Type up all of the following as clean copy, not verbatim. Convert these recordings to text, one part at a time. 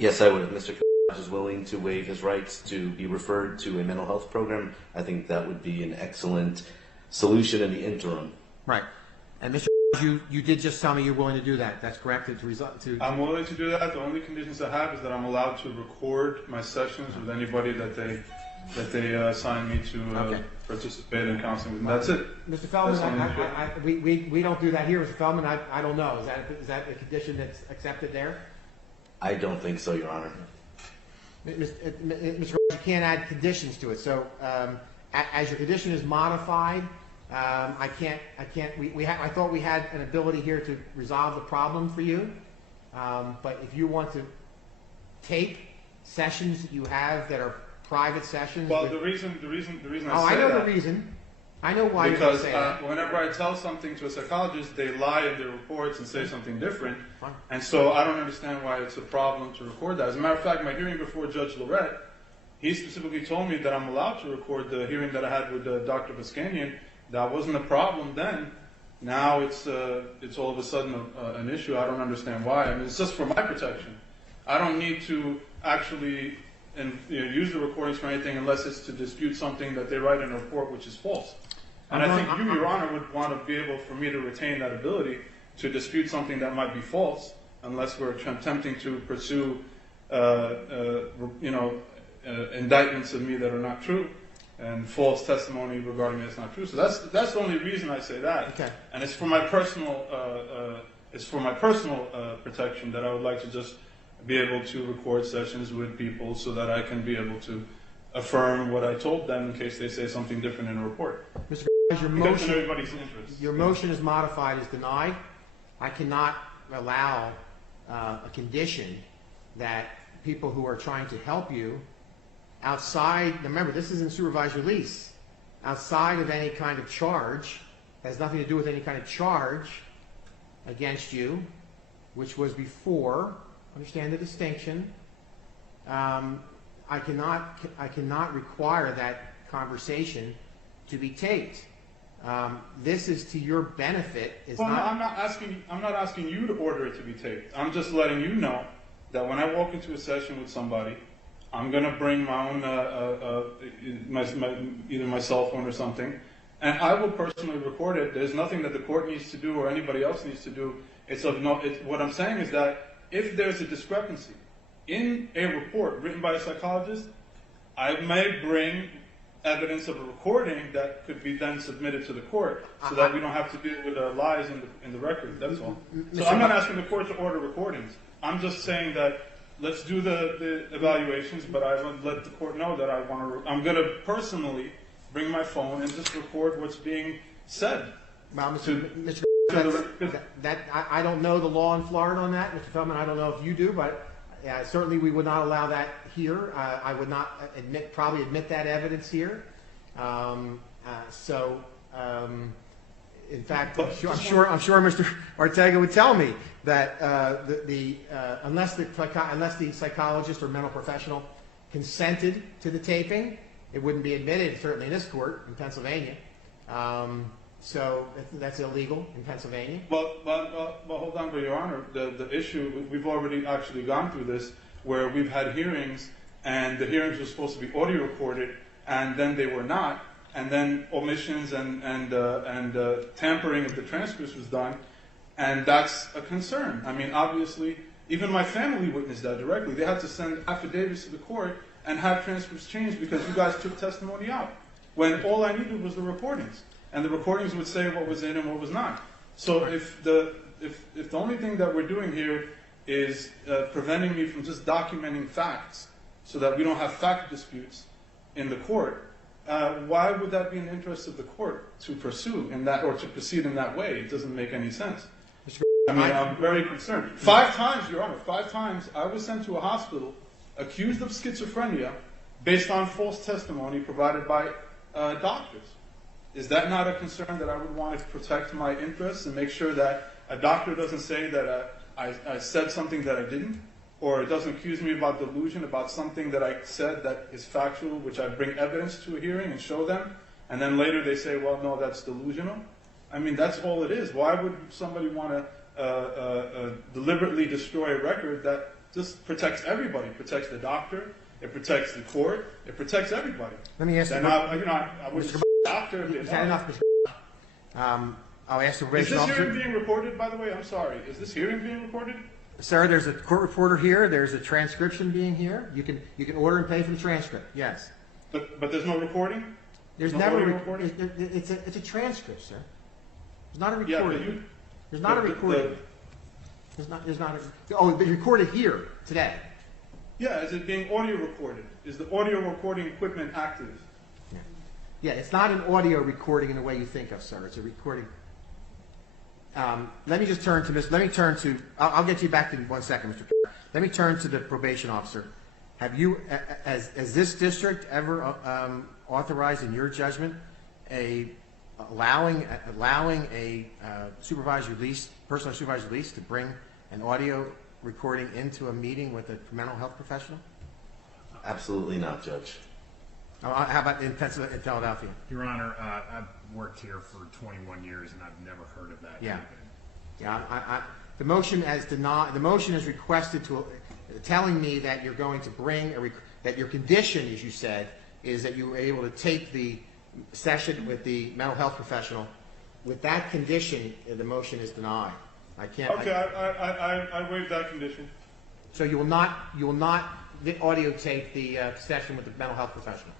Yes, I would. If Mr. is willing to waive his rights to be referred to a mental health program, I think that would be an excellent solution in the interim. Right. And Mr. You did just tell me you're willing to do that. That's correct? I'm willing to do that. The only conditions I have is that I'm allowed to record my sessions with anybody that they assign me to participate in counseling with. That's it. Mr. Feldman, we don't do that here, Mr. Feldman. I don't know. Is that a condition that's accepted there? I don't think so, Your Honor. Mr. Rose, you can't add conditions to it. So as your condition is modified, I thought we had an ability here to resolve the problem for you. But if you want to tape sessions that you have that are private sessions. Well, the reason I say that. I know the reason. I know why you're going to say that. Because whenever I tell something to a psychologist, they lie in their reports and say something different. And so I don't understand why it's a problem to record that. As a matter of fact, my hearing before Judge Lorette, he specifically told me that I'm allowed to record the hearing that I had with Dr. Baskanian. That wasn't a problem then. Now it's all of a sudden an issue. I don't understand why. I mean, it's just for my protection. I don't need to actually use the recordings for anything unless it's to dispute something that they write in a report which is false. And I think you, Your Honor, would want to be able for me to retain that ability to dispute something that might be false, unless we're attempting to pursue, indictments of me that are not true, and false testimony regarding me that's not true. So that's the only reason I say that. Okay. And it's for my personal protection that I would like to just be able to record sessions with people so that I can be able to affirm what I told them in case they say something different in a report. Mr. Your motion is modified, is denied. I cannot allow a condition that people who are trying to help you outside, remember this is in supervised release, outside of any kind of charge, has nothing to do with any kind of charge against you, which was before, understand the distinction. I cannot require that conversation to be taped. This is to your benefit. I'm not asking you to order it to be taped. I'm just letting you know that when I walk into a session with somebody, I'm going to bring my own, either my cell phone or something, and I will personally record it. There's nothing that the court needs to do or anybody else needs to do. What I'm saying is that if there's a discrepancy in a report written by a psychologist, I may bring evidence of a recording that could be then submitted to the court so that we don't have to deal with lies in the record. That's all. So I'm not asking the court to order recordings. I'm just saying that let's do the evaluations, but I would let the court know that I'm going to personally bring my phone and just record what's being said. Well, Mr. I don't know the law in Florida on that, Mr. Feldman. I don't know if you do, but certainly we would not allow that here. I would not probably admit that evidence here. In fact, I'm sure Mr. Ortega would tell me that unless the psychologist or mental professional consented to the taping, it wouldn't be admitted, certainly in this court in Pennsylvania. So that's illegal in Pennsylvania. Well, hold on, but Your Honor, the issue, we've already actually gone through this, where we've had hearings, and the hearings were supposed to be audio recorded, and then they were not, and then omissions and tampering of the transcripts was done, and that's a concern. I mean, obviously, even my family witnessed that directly. They had to send affidavits to the court and have transcripts changed because you guys took testimony out, when all I needed was the recordings. And the recordings would say what was in and what was not. So if the only thing that we're doing here is preventing me from just documenting facts so that we don't have fact disputes in the court, why would that be in the interest of the court to pursue in that or to proceed in that way? It doesn't make any sense. I mean, I'm very concerned. 5 times, Your Honor, 5 times I was sent to a hospital accused of schizophrenia based on false testimony provided by doctors. Is that not a concern that I would want to protect my interests and make sure that a doctor doesn't say that I said something that I didn't, or it doesn't accuse me about delusion about something that I said that is factual, which I bring evidence to a hearing and show them, and then later they say, well, no, that's delusional? I mean, that's all it is. Why would somebody want to deliberately destroy a record that just protects everybody. It protects the doctor. It protects the court. It protects everybody. Let me ask you. And I would Mr. the doctor. If Is they that don't. enough, Mr. I'll ask the Is probation this officer. hearing being recorded, by the way? I'm sorry. Is this hearing being recorded? Sir, there's a court reporter here. There's a transcription being here. You can order and pay for the transcript. Yes. But there's no recording? There's No never audio re- recording? it's a transcript, sir. There's not a Yeah, recording. but you... There's not a recording. There's not a. Oh, it's recorded here today. Yeah, is it being audio recorded? Is the audio recording equipment active? Yeah, it's not an audio recording in the way you think of, sir. It's a recording. Let me just turn to Let me turn to. I'll get you back in 1 second, Mr. Let me turn to the probation officer. Have you, as this district, ever authorized in your judgment allowing a supervised release, person on supervised release, to bring an audio recording into a meeting with a mental health professional? Absolutely not, Judge. How about in Philadelphia? Your Honor, I've worked here for 21 years and I've never heard of that. Yeah. Even. Yeah, the motion as denied. The motion is requested to, telling me that you're going to bring that your condition, as you said, is that you were able to take the session with the mental health professional. With that condition, the motion is denied. I can't. Okay, I waive that condition. So you will not audio tape the session with the mental health professional.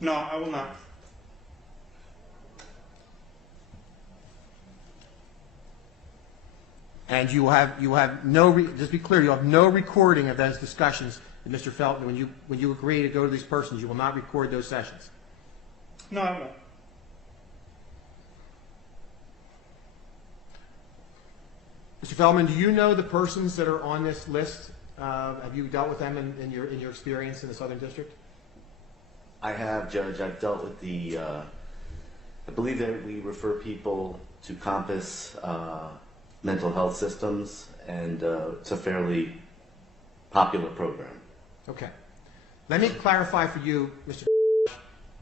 No, I will not. And you will have no, just be clear, you have no recording of those discussions with Mr. Felton. When you agree to go to these persons, you will not record those sessions. No, I won't. Mr. Feldman, do you know the persons that are on this list? Have you dealt with them in your experience in the Southern District? I have, Judge. I've dealt with I believe that we refer people to Compass mental health systems, and it's a fairly popular program. Okay. Let me clarify for you, Mr.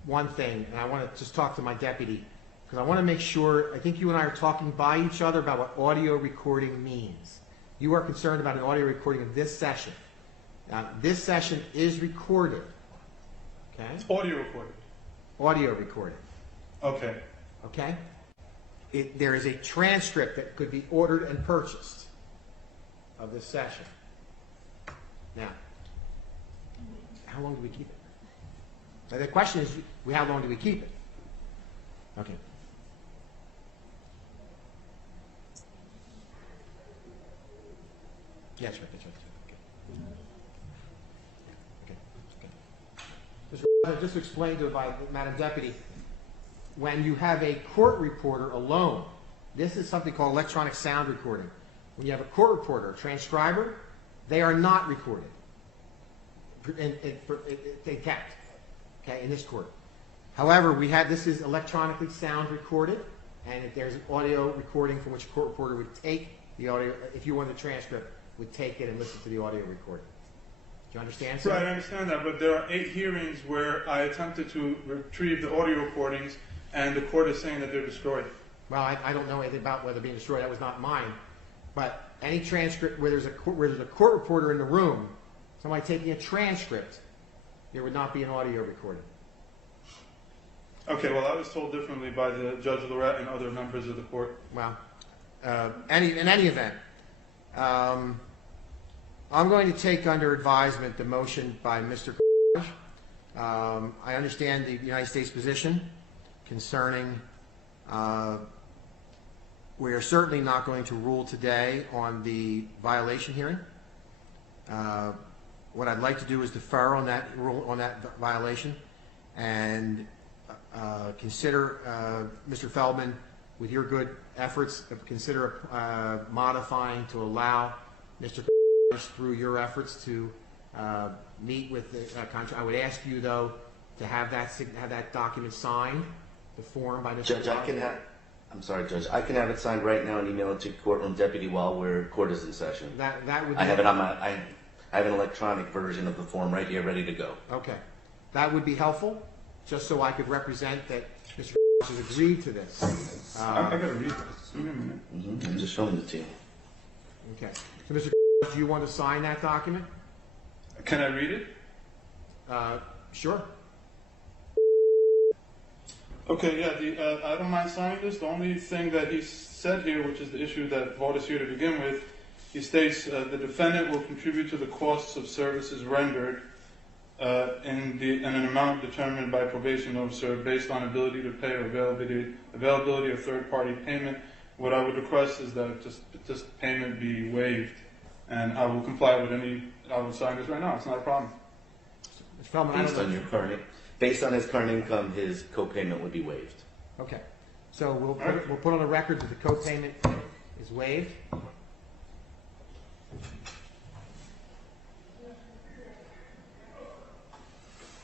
one thing, and I want to just talk to my deputy, because I want to make sure, I think you and I are talking by each other about what audio recording means. You are concerned about an audio recording of this session. Now, this session is recorded. Okay? It's audio recorded. Audio recorded. Okay. Okay? There is a transcript that could be ordered and purchased of this session. Now, how long do we keep it? Now, the question is, how long do we keep it? Okay. Yeah, that's right. That's right. Okay. Okay. Just to explain to Madam Deputy, when you have a court reporter alone, this is something called electronic sound recording. When you have a court reporter, a transcriber, they are not recorded. They can't. Okay, in this court. However, this is electronically sound recorded, and if there's an audio recording from which a court reporter would take the audio, if you want the transcript, would take it and listen to the audio recording. Do you understand, sir? Right, I understand that, but there are 8 hearings where I attempted to retrieve the audio recordings, and the court is saying that they're destroyed. Well, I don't know anything about whether being destroyed. That was not mine. But any transcript where there's a court reporter in the room, somebody taking a transcript, there would not be an audio recording. Okay, well, I was told differently by the Judge Lorette and other members of the court. Well, in any event, I'm going to take under advisement the motion by Mr. I understand the United States position concerning. We are certainly not going to rule today on the violation hearing. What I'd like to do is defer on that violation, and consider, Mr. Feldman, with your good efforts, consider modifying to allow Mr. through your efforts to meet with the contract. I would ask you, though, to have that document signed, the form by Mr. Judge, I'm sorry, Judge. I can have it signed right now and email it to courtroom deputy while court is in session. That would. Be, I have it on I have an electronic version of the form right here, ready to go. Okay, that would be helpful, just so I could represent that Mr. has agreed to this. I got to read this. Give me a minute. I'm just showing it to you. Okay, so Mr. Do you want to sign that document? Can I read it? Sure. Okay, yeah, I don't mind signing this. The only thing that he said here, which is the issue that brought us here to begin with, he states the defendant will contribute to the costs of services rendered in an amount determined by probation officer based on ability to pay or availability of third-party payment. What I would request is that this payment be waived, and I will comply with I will sign this right now. It's not a problem. Mr. Feldman, Based on his current income, his co-payment would be waived. Okay. So we'll put on the record that the co-payment is waived.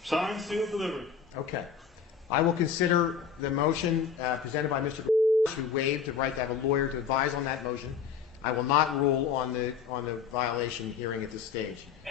Signed, sealed, delivered. Okay. I will consider the motion presented by Mr. who waived the right to have a lawyer to advise on that motion. I will not rule on the violation hearing at this stage.